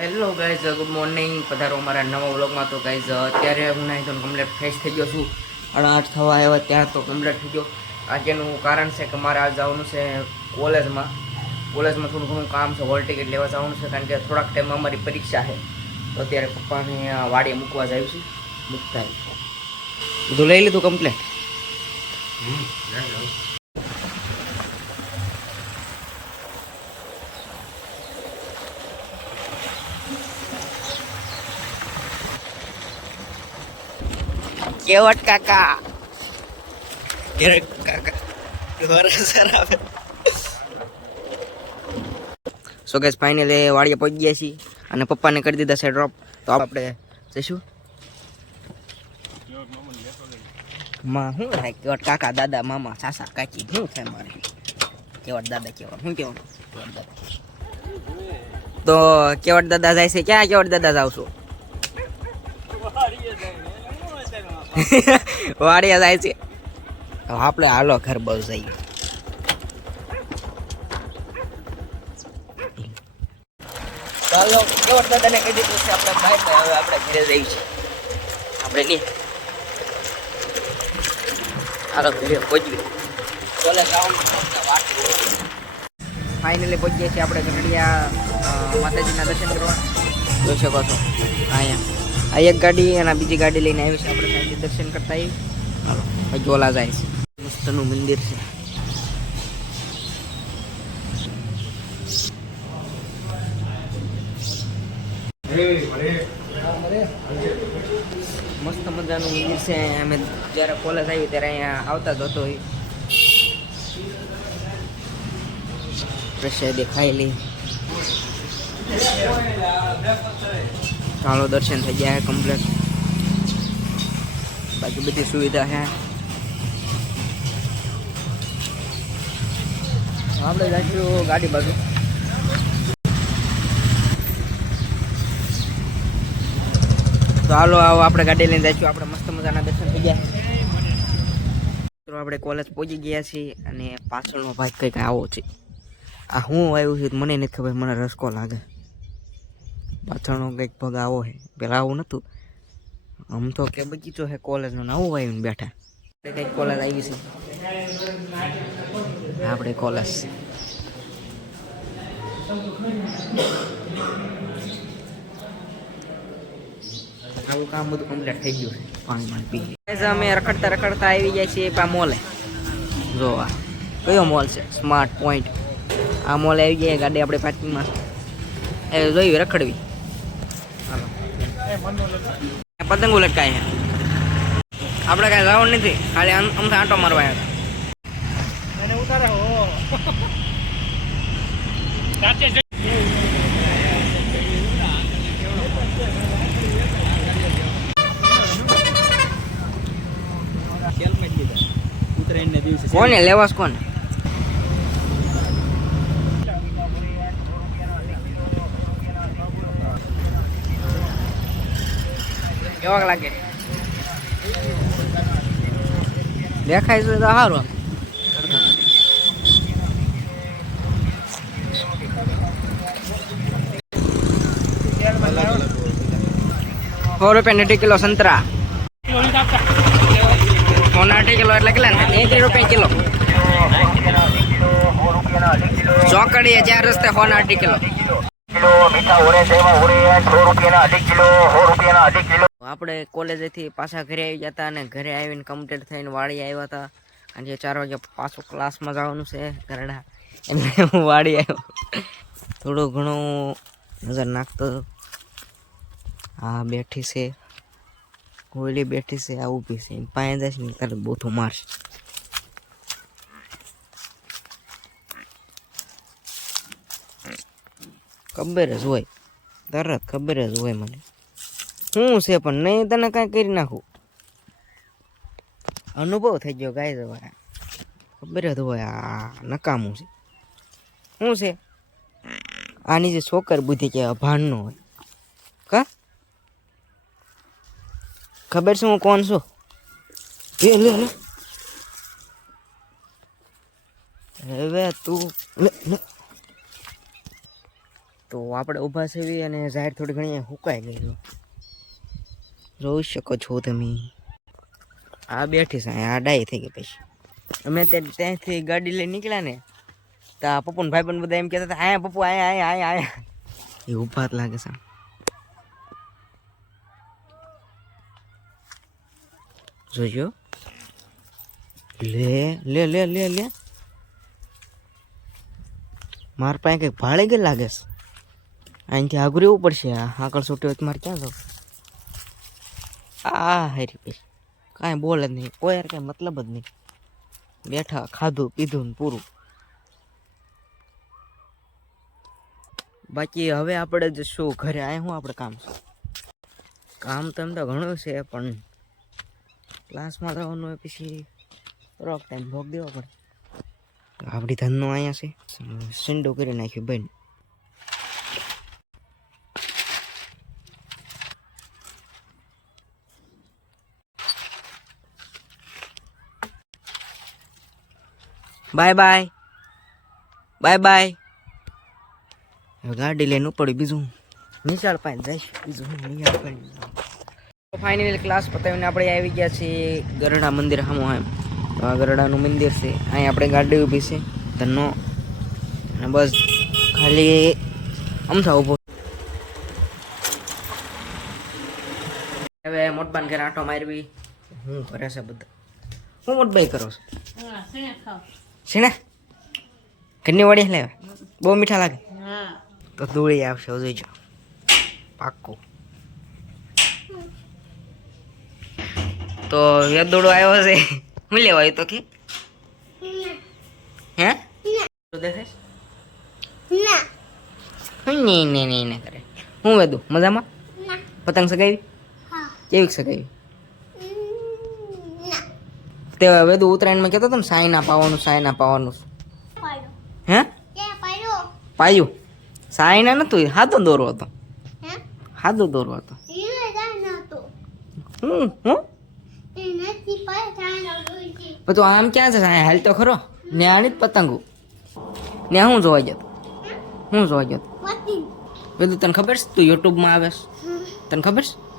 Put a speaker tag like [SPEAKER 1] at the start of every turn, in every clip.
[SPEAKER 1] Hello guys good morning પધારો અમારા નવા વ્લોગમાં તો ગાઈઝ અત્યારે હું નાહી તો કમ્પ્લેટ ફ્રેશ થઈ ગયો છું. અને આઠ થવા આવ્યા ત્યાં તો કમ્પ્લેટ થઈ ગયો. આજેનું કારણ છે કે મારે આજ જવાનું છે કોલેજમાં. કોલેજમાં થોડું ઘણું કામ છે હોલ ટિકિટ લેવા જવાનું છે, કારણ કે થોડાક ટાઈમમાં અમારી પરીક્ષા છે. તો અત્યારે પપ્પાને વાડીએ મૂકવા જાય છે. મૂકતા. બધું લઈ લીધું કમ્પ્લીટ કેવટ કાકા સો ગેસ ફાઇનલી વાડીએ પહોંચી ગયા છીએ અને પપ્પાને કરી દીધા છે ડ્રોપ તો આપણે જઈશું માં શું થાય કેવટ કાકા દાદા મામા સાસા કાકી શું થાય મારે કેવટ દાદા કેવા શું કેવાનું તો કેવટ દાદા જાય છે ક્યાં કેવટ દાદા જાવ છો વાડિયા જાય છે. આપણે હાલો ઘર બહુ જઈએ. ચાલો દાદાને કહી દીધું છે આપણે ભાઈ ભાઈ આપણે ઘરે ઘરે પહોંચવી ચાલે પહોંચીએ છીએ આપણે ગઢડિયા માતાજીના દર્શન કરવા. જોઈ શકો છો. અહીંયા. આ એક ગાડી અને બીજી ગાડી લઈને આવી છે આપણે. દર્શન કરતા આવી જોલા જાય છે. મસ્તનું મંદિર છે. મસ્ત મજાનું મંદિર છે. અમે જ્યારે કોલેજ આવી ત્યારે અહીંયા આવતા જ હતો પ્રસાદી ખાઈ લઈ ચાલો દર્શન થઈ ગયા કમ્પ્લીટ બાકી બધી સુવિધા છે આપણે જઈશું ગાડી બાજુ તો હાલો, આવો આપણે ગાડી લઈને જઈશું. આપણે મસ્ત મજાના દર્શન થઈ ગયા. તો આપણે કોલેજ પહોંચી ગયા છીએ અને પાછળનો ભાગ કંઈક આવો છે. આ હું આવ્યું છે મને નથી ખબર, મને રસકો લાગે. પાછળનો કંઈક ભાગ આવો છે. પેલા આવું નહોતું આમ તો કે બગીચો છે કોલેજનો ને આવું આવ્યું બેઠા. કંઈક કોલેજ આવી છે. આપણે કોલેજ આવું કામ બધું કમ્પ્લીટ થઈ ગયું છે. પાણી પાણી પી અમે રખડતા રખડતા આવી જાય છીએ પા મોલે. જો આ, કયો મોલ છે? સ્માર્ટ પોઈન્ટ આ મોલ આવી ગયા ગાડી આપણે પાર્કિંગમાં એ જોયું, રખડવી. હાલો. પતંગો લટકાય છે. આપણે કાંઈ રાઉન્ડ નથી ખાલી આમ આંટો મારવા આવ્યા. કોને? લેવાસ કોને? કેવાક લાગે? દેખાય છે તો સારું સો રૂપિયા અઢી કિલો સંતરા. સોના અઢી કિલો એટલે કેટલા એંસી રૂપિયા કિલો. ચોકડી ચાર રસ્તે સોના અઢી કિલો. આપણે કોલેજેથી પાછા ઘરે આવી જતા અને ઘરે આવીને કમ્પ્લીટ થઈને વાડી આવ્યા હતા. અને જે ચાર વાગે પાછું ક્લાસમાં જવાનું છે ઘરડા એટલે હું વાડી આવ્યો. થોડું ઘણું નજર નાખતો. આ બેઠી છે, ઓલી બેઠી છે, આ ઊભી છે. એની દસ મિનિટ ને તરત બોથું મારશે. ખબર જ હોય. તરત ખબર જ હોય મને. શું છે પણ નહીં, તને કાંઈ કરી નાખું. અનુભવ થઈ ગયો ગાય તમારે ખબર જ હોય આ નકામું છે. શું છે? આની જે છોકર બુદ્ધિ કે અભાન નો હોય. કા? ખબર છે હું કોણ છું? એ, લે લે. હવે તું તો આપણે ઊભા છે અને જાહેર થોડી ઘણી હુકાઈ ગઈ જોઈ શકો છો તમે? આ બેઠી છે, આ ડાઈ થઈ ગઈ પછી. અમે તે ત્યાંથી ગાડી લઈને નીકળ્યા ને, તો આ પપ્પુ ભાઈ બંધ બધા એમ કહેતા હતા, આયા પપ્પુ, આયા આયા આયા આયા. એ ઊભા જ લાગે છે આમ. જોજો. લે લે લે લે લે. માર પાસે કંઈક ભાડે ગઈ લાગે છે. અહીંથી આગળ રહેવું પડશે. આ આગળ છૂટી હોય તો મારે ક્યાં જવું? આ હરી ભાઈ કાંઈ બોલે જ નહીં. કોઈ યાર કાંઈ મતલબ જ નહીં. બેઠા ખાધું, પીધું ને પૂરું. બાકી હવે આપણે જશું ઘરે આય શું આપણે કામ? શું કામ તો એમ તો ઘણું છે, પણ ક્લાસમાં જવાનું હોય પછી થોડોક ટાઈમ ભોગ દેવો પડે. આપણી ધનનો અહીંયા છે. સિંડો કરી નાખ્યું બેન બાય બાય બાય બાય હવે ગાડી લઈને ઉપડી બીજું નિશાળ પાસે જઈશ બીજું નિશાળ પાસે ફાઇનલી ક્લાસ પતાવીને આપણે આવી ગયા છીએ ગરડા મંદિર સામું એમ ગરડાનું મંદિર છે. અહીં આપણે ગાડી ઊભી છે. ધનનો. અને બસ ખાલી અમથા ઊભો. હવે મોટબાન ઘરે આંટો મારવી. હું કરે છે બધા? હું મોટબાઈ કરો છો? શેના ઘરની વળી લે. બહુ મીઠા લાગે. તો દોડી આવશે જોઈજો પાક્કું. તો વેદોડો આવ્યો છે. હું લેવા આવ્યો તો કે? હે? દેખાય? નહીં નહીં નહીં નહીં કરે. હું વેદું? મજામાં? પતંગ સગાવી? કેવી સગાવી? તે વેદું ઉત્તરાયણમાં કહેતો તમે સાઈન અપાવવાનું સાઈન પાવાનું હે? પાયું સાઈન નતું હાથો દોરો હતો. હાથો દોરો હતો. તો આમ ક્યાં છે સાહેબ હાલ તો ખરો. ને આની જ પતંગો. ને હું જોવા ગયો હું? જોવા ગયો બધું તને ખબર છે? તું યુટ્યુબમાં આવેસ તને ખબર છે?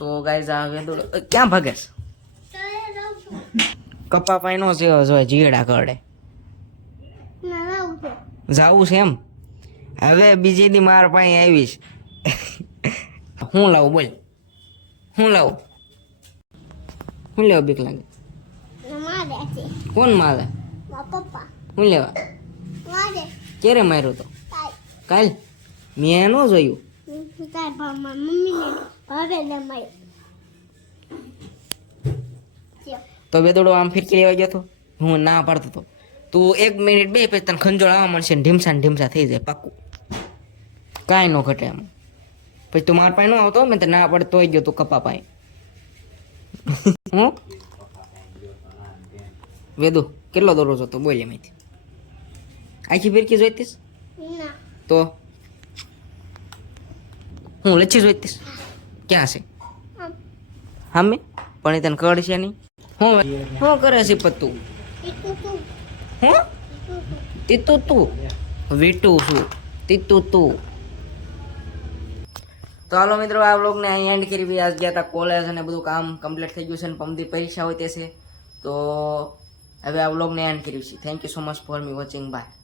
[SPEAKER 1] તો ગાઈઝ આ વેદુડો ક્યાં ભાગે છે? પાઈ નો છે જો જીડા કરડે જાવું છે એમ? હવે બીજે દી માર પાસે આવીશ હું લાવું બોલ. હું લાવું? હું લેવા બીક લાગે? કોણ મારે હું લેવા? ક્યારે માર્યો તો? કાલ. મેં ન જોયું. તો બેદોડો આમ ફિરકી લેવા ગયો તો? હું ના પાડતો હતો તું એક મિનિટ બે પછી તને ખંજોળ આવવા મળશે ને ઢીમસા ને ઢીમસા થઈ જાય પાક્કું કાંઈ ન ઘટે એમ. પછી તું માર પાસે ન આવતો મેં તો ના પડતો ગયો તું કપા પાસે. હું? વેદુ કેટલો દોરો છો તો બોલ મેંથી? આખી ફિરકી જોઈતીસ? તો? હું લચ્છી જોઈતીસ? ક્યાં છે? હામે? પણ એ તને ખબર છે નહીં. હું શું કરે છે પત્તુ? હે? તીતુ તું. વીટુ છું. તીતુ તું. તો હાલો મિત્રો આ બ્લોગને અહીં એન્ડ કરી આજ ગયા હતા કોલેજ અને બધું કામ કમ્પ્લીટ થઈ ગયું છે અને પમદી પરીક્ષા હોય તે છે. તો હવે આ બ્લોગને એન્ડ કર્યું છે thank you so much for me watching bye